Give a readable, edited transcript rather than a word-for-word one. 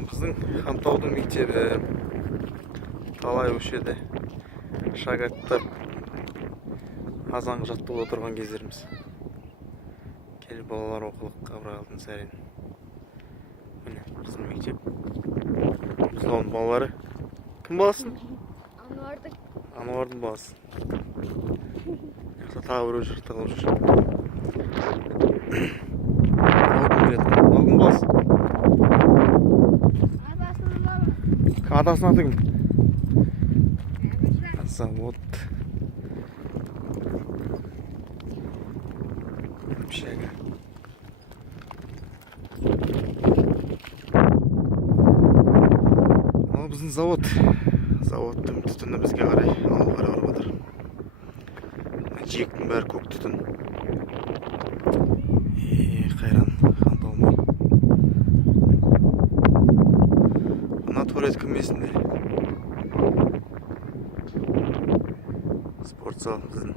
Біздің Хантаудың мектебі талай осы жерде шәкірттер азан жаттығуда отырған кездеріміз. Кел балалар оқулыққа бұралдың сәрін. Міне біздің мектеп. Біздің балалары. Кім баласын? Ануардың баласы. Яқта тағы бір өшір тығылып жүр. Налгын баласы. Атасының аты кім? Завод. Общага. Ал біздің завод. Заводтың түтіні бізге қарай алып қарап жатыр. Жиектің бәрі көк түтін. Қайран Ханталмай. Ана туалет кірмесінде. Спортзал біздің.